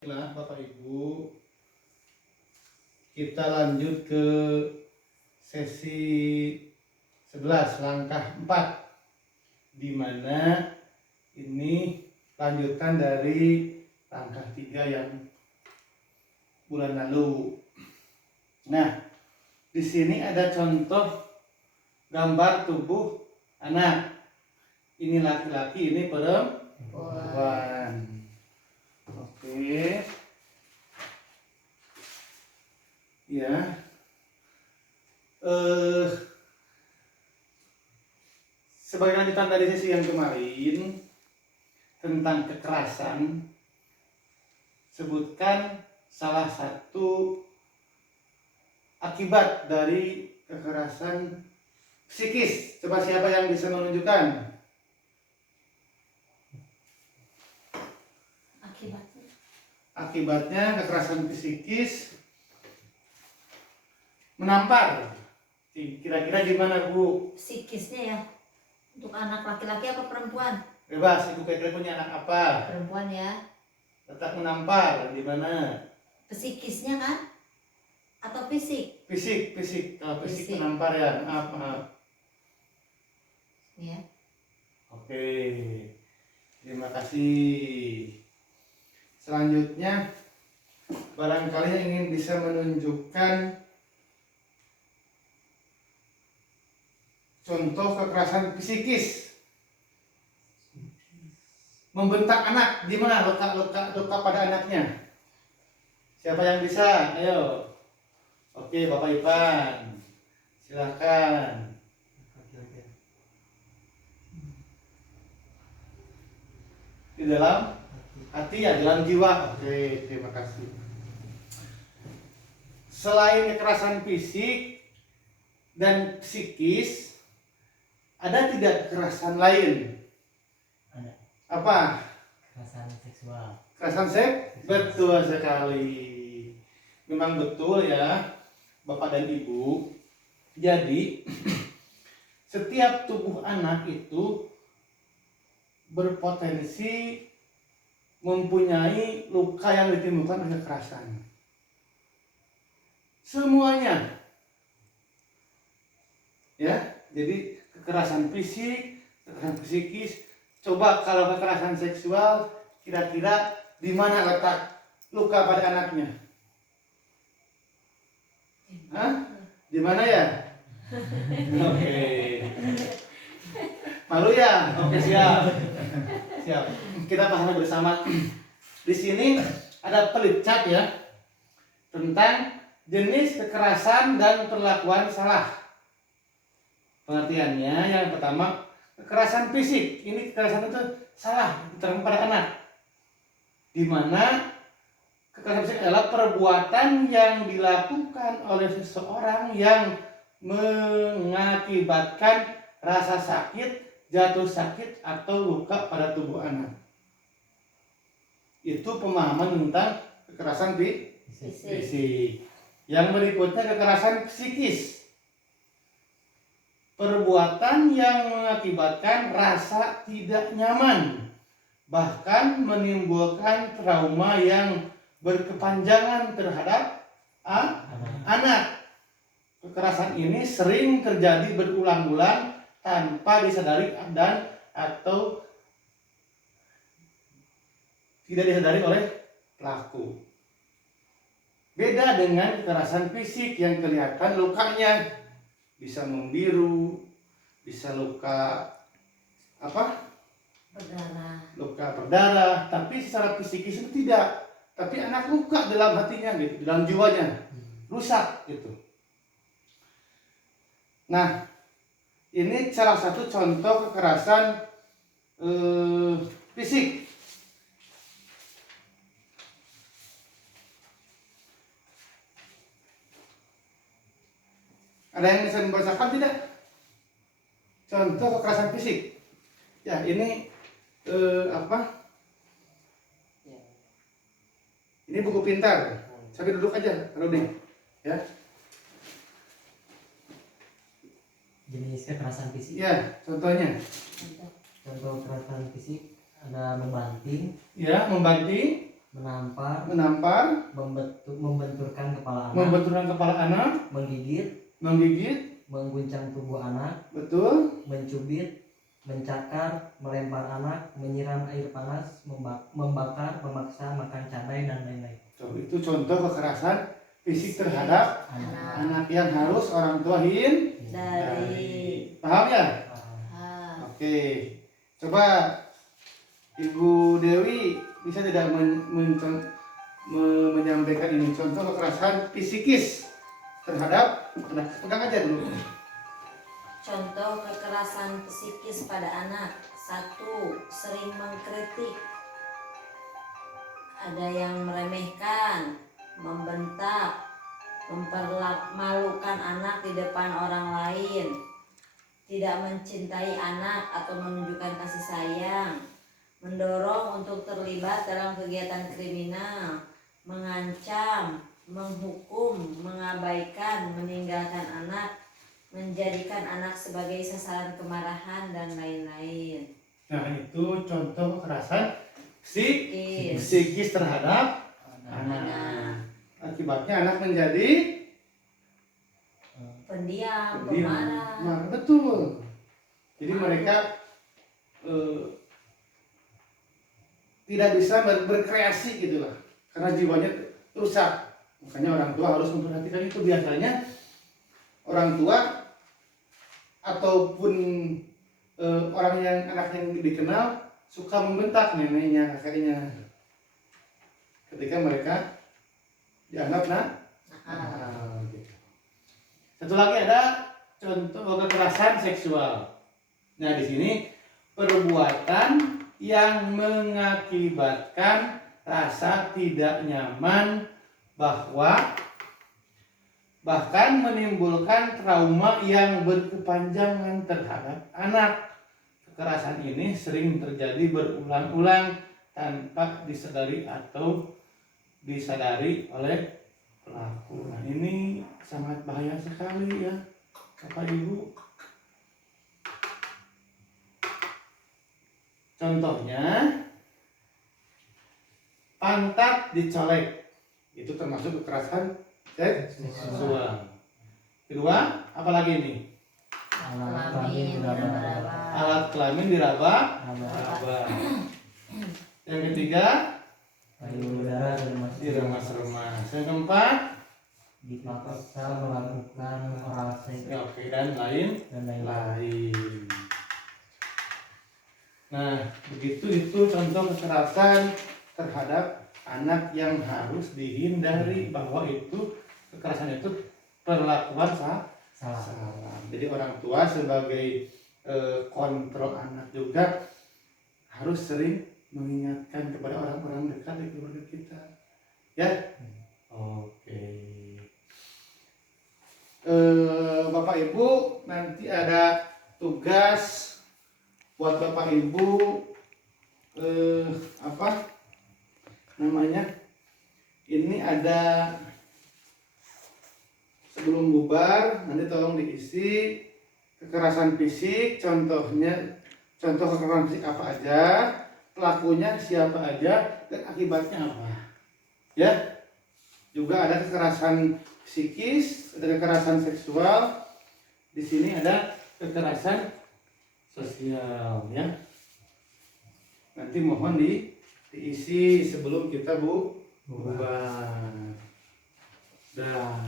Baiklah Bapak Ibu, kita lanjut ke sesi 11 langkah 4, di mana ini lanjutan dari langkah 3 yang bulan lalu. Nah, di sini ada contoh gambar tubuh anak. Ini laki-laki, ini perempuan. Oke. Ya. Sebagai lanjutan dari sesi yang kemarin tentang kekerasan, sebutkan salah satu akibat dari kekerasan psikis. Coba siapa yang bisa menunjukkan? Akibatnya kekerasan psikis menampar. Kira-kira gimana, Bu? Psikisnya ya, untuk anak laki-laki apa perempuan? Bebas, Ibu kira-kira punya anak apa? Perempuan ya. Tetap menampar, di mana? Psikisnya kan? Atau fisik? Fisik. Kalau fisik menampar ya, maaf. Ya. Oke, terima kasih. Selanjutnya, barangkali yang ingin bisa menunjukkan contoh kekerasan psikis. Membentak anak, gimana luka pada anaknya? Siapa yang bisa? Ayo. Oke, Bapak Ipan, silakan. Di dalam hati ya, dalam jiwa. Oke, terima kasih. Selain kekerasan fisik dan psikis, ada tidak kekerasan lain? Ada. Apa? Kekerasan seksual. Kekerasan seks? Betul sekali. Memang betul ya, Bapak dan Ibu. Jadi, setiap tubuh anak itu berpotensi mempunyai luka yang ditimbulkan oleh kekerasan. Semuanya. Ya, jadi kekerasan fisik, kekerasan psikis. Coba kalau kekerasan seksual, kira-kira di mana letak luka pada anaknya? Hah? Di mana ya? Oke. Malu ya? Oke, siap. Siap. Kita pahami bersama. Di sini ada pelicak ya tentang jenis kekerasan dan perlakuan salah. Pengertiannya yang pertama, kekerasan fisik. Ini kekerasan itu salah diterapkan pada anak. Di mana kekerasan fisik adalah perbuatan yang dilakukan oleh seseorang yang mengakibatkan rasa sakit, jatuh sakit atau luka pada tubuh anak. Itu pemahaman tentang kekerasan fisik. Yang berikutnya kekerasan psikis. Perbuatan yang mengakibatkan rasa tidak nyaman, bahkan menimbulkan trauma yang berkepanjangan terhadap anak. Kekerasan ini sering terjadi berulang-ulang tanpa disadari dan atau tidak disadari oleh pelaku. Beda dengan kekerasan fisik yang kelihatan lukanya bisa membiru, bisa luka Berdarah. luka berdarah, tapi secara psikis itu tidak. Tapi anak luka dalam hatinya gitu, dalam jiwanya rusak gitu. Nah, ini salah satu contoh kekerasan fisik. Ada yang bisa membacakan tidak? Contoh kekerasan fisik. Ya, ini Ini buku pintar. Sampai duduk aja, Rudi. Ya. Jenis kekerasan fisik. Ya, contohnya. Contoh kekerasan fisik ada membanting. Ya, membanting. menampar, membenturkan kepala anak, membenturkan kepala anak, menggigit, mengguncang tubuh anak, betul, mencubit, mencakar, melempar anak, menyiram air panas, membakar, memaksa makan cabai dan lain-lain. Tuh, itu contoh kekerasan fisik terhadap Anak. anak yang harus orang tua hindari. Paham ya? Ah, Oke, coba Ibu Dewi bisa tidak menyampaikan ini contoh kekerasan fisikis terhadap anak. Pegang aja dulu. Contoh kekerasan psikis pada anak. 1. Sering mengkritik. Ada yang meremehkan, membentak, mempermalukan anak di depan orang lain, tidak mencintai anak atau menunjukkan kasih sayang, mendorong untuk terlibat dalam kegiatan kriminal, mengancam, menghukum, mengabaikan, meninggalkan anak, menjadikan anak sebagai sasaran kemarahan dan lain-lain. Nah, itu contoh kekerasan Psikis. psikis terhadap anak. Akibatnya anak menjadi Pendiam, pendiam. pemarah. Nah, betul. Jadi mereka tidak bisa berkreasi gitu lah, karena jiwanya rusak. Makanya orang tua harus memperhatikan itu. Biasanya orang tua ataupun orang yang anak yang dikenal suka membentak neneknya, kakeknya ketika mereka dianggap gitu. Satu lagi ada contoh kekerasan seksual. Nah, di sini perbuatan yang mengakibatkan rasa tidak nyaman bahkan menimbulkan trauma yang berkepanjangan terhadap anak. Kekerasan ini sering terjadi berulang-ulang tanpa disadari atau disadari oleh pelaku. Nah, ini sangat bahaya sekali ya, Bapak Ibu. Contohnya, pantat dicolek, itu termasuk kekerasan seksual. Kedua, apalagi ini? Alat kelamin diraba. Yang ketiga, payudara diremas-remas. Yang keempat, dipaksa melakukan oral seks oke, dan lain. Nah, begitu itu contoh kekerasan terhadap anak yang harus dihindari, bahwa itu kekerasan itu perlakuan salah. Jadi orang tua sebagai kontrol anak juga harus sering mengingatkan kepada orang-orang dekat di keluarga kita. Ya? Oke. Bapak Ibu, nanti ada tugas buat Bapak Ibu apa namanya? Ini ada sebelum bubar, nanti tolong diisi kekerasan fisik, contoh kekerasan fisik apa aja, pelakunya siapa aja, dan akibatnya apa. Ya. Juga ada kekerasan psikis, ada kekerasan seksual. Di sini ada kekerasan sosial, ya. Nanti mohon diisi sebelum kita bubar. Dah.